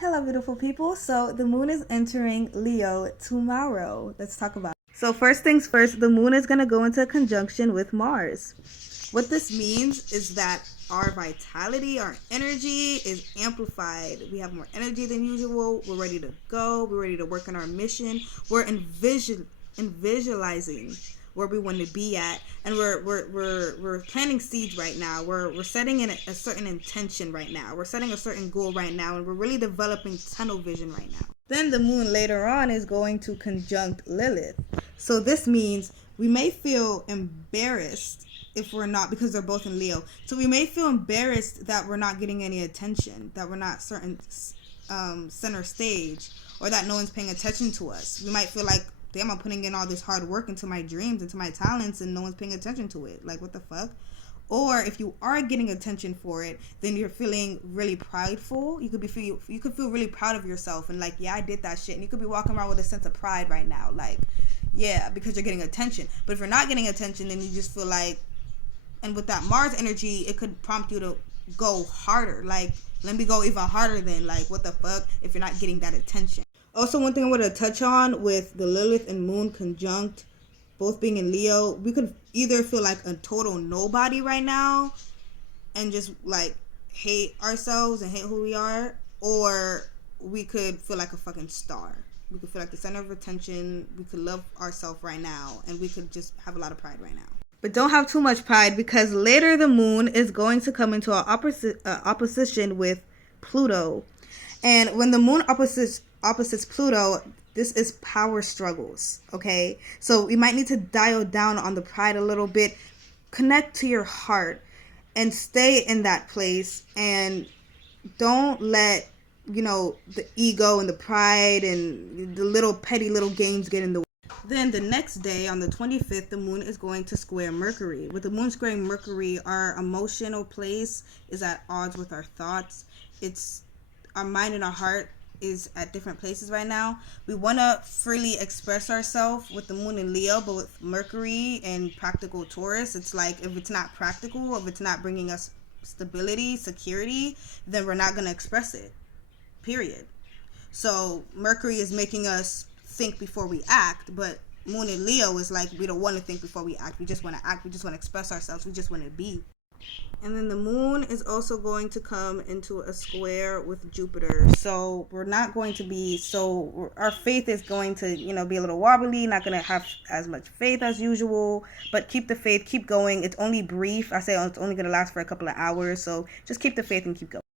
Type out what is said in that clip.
Hello, beautiful people. So the moon is entering Leo tomorrow. Let's talk about it. So first things first, the moon is going to go into conjunction with Mars. What this means is that our vitality, our energy is amplified. We have more energy than usual. We're ready to go. We're ready to work on our mission. We're visualizing where we want to be at, and we're planting seeds right now. We're setting in a certain intention right now. We're setting a certain goal right now, and we're really developing tunnel vision right now. Then the moon later on is going to conjunct Lilith. So this means we may feel embarrassed if we're not, because they're both in Leo. So we may feel embarrassed that we're not getting any attention, that we're not certain center stage, or that no one's paying attention to us. We might feel like, damn, I'm putting in all this hard work into my dreams, into my talents, and no one's paying attention to it. Like, what the fuck? Or if you are getting attention for it, then you're feeling really prideful. You could feel really proud of yourself and like, yeah, I did that shit. And you could be walking around with a sense of pride right now, like, yeah, because you're getting attention. But if you're not getting attention, then you just feel like, and with that Mars energy, it could prompt you to go harder. Like, let me go even harder then. Like, what the fuck if you're not getting that attention? Also, one thing I want to touch on with the Lilith and Moon conjunct, both being in Leo, we could either feel like a total nobody right now and just like hate ourselves and hate who we are, or we could feel like a fucking star. We could feel like the center of attention. We could love ourselves right now, and we could just have a lot of pride right now. But don't have too much pride, because later the moon is going to come into an opposition with Pluto. And when the moon opposites Pluto, this is power struggles, okay? So we might need to dial down on the pride a little bit, connect to your heart, and stay in that place, and don't let, the ego and the pride and the little petty little games get in the way. Then the next day, on the 25th, the moon is going to square Mercury. With the moon squaring Mercury, our emotional place is at odds with our thoughts. It's our mind and our heart is at different places right now. We want to freely express ourselves with the moon in Leo, but with Mercury and practical Taurus, it's like, if it's not practical, if it's not bringing us stability, security, then we're not going to express it, period. So Mercury is making us think before we act, but moon in Leo is like, we don't want to think before we act. We just want to act. We just want to express ourselves. We just want to be. And then the moon is also going to come into a square with Jupiter. So we're not going to be our faith is going to, be a little wobbly, not going to have as much faith as usual, but keep the faith, keep going. It's only brief. I say it's only going to last for a couple of hours. So just keep the faith and keep going.